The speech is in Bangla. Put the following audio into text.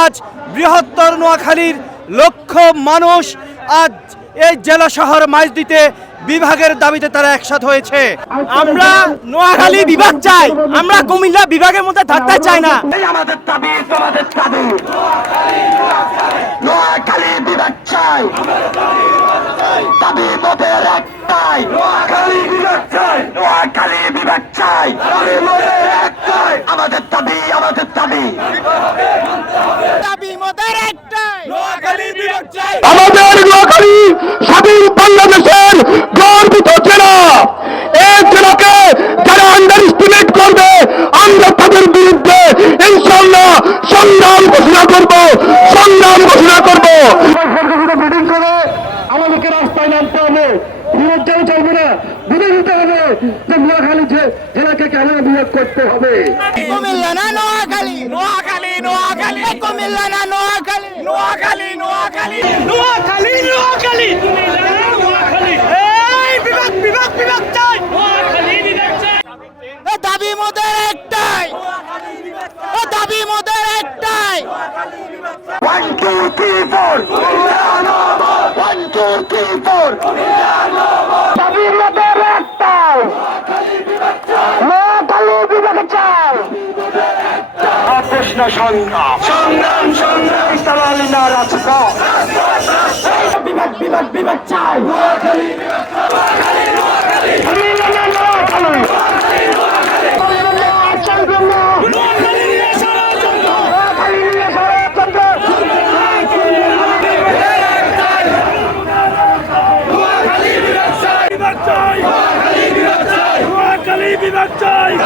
আজ বৃহত্তর নোয়াখালীর লক্ষ মানুষ আজ এই জেলা শহর মাইজদিতে বিভাগের দাবিতে তারা একসাথ হয়েছে। আমরা নোয়াখালী বিভাগ চাই, আমরা কুমিল্লা বিভাগের মধ্যে থাকতে চাই না। আমাদের দাবি আমাদের দাবি। দাবি মোদের একটাই। নোয়াখালী বিভাগ চাই। আমাদের নোয়াখালী স্বাধীন বাংলাদেশের গর্বিত জেলা। এই জেলাকে যারা আন্ডার এস্টিমেট করবে আমরা তাদের বিরুদ্ধে ইনশাল্লাহ সংগ্রাম ঘোষণা করব সংগ্রাম ঘোষণা করব। মিটিং করে আমাদেরকে রাস্তায় নামতে হবে। বিরোধ চলবে না বুঝে দিতে হবে যে নোয়াখালী যে জেলাকে কেমন বিয়োগ করতে হবে। কুমিল্লা না নোয়াখালী? নোয়াখালী নোয়াখালী। কুমিল্লা না নোয়াখালী নোয়াখালী। নোয়াখালী নোয়াখালী। দাবি মোদের একটাই। এ দাবি মোদের একটাই। One, two, three, four. One, two, three, four. Krishna সংগ্রাম। সংগ্রাম সংগ্রাম। ইসলামী রাজপথ। চাই। বিভাগ চাই।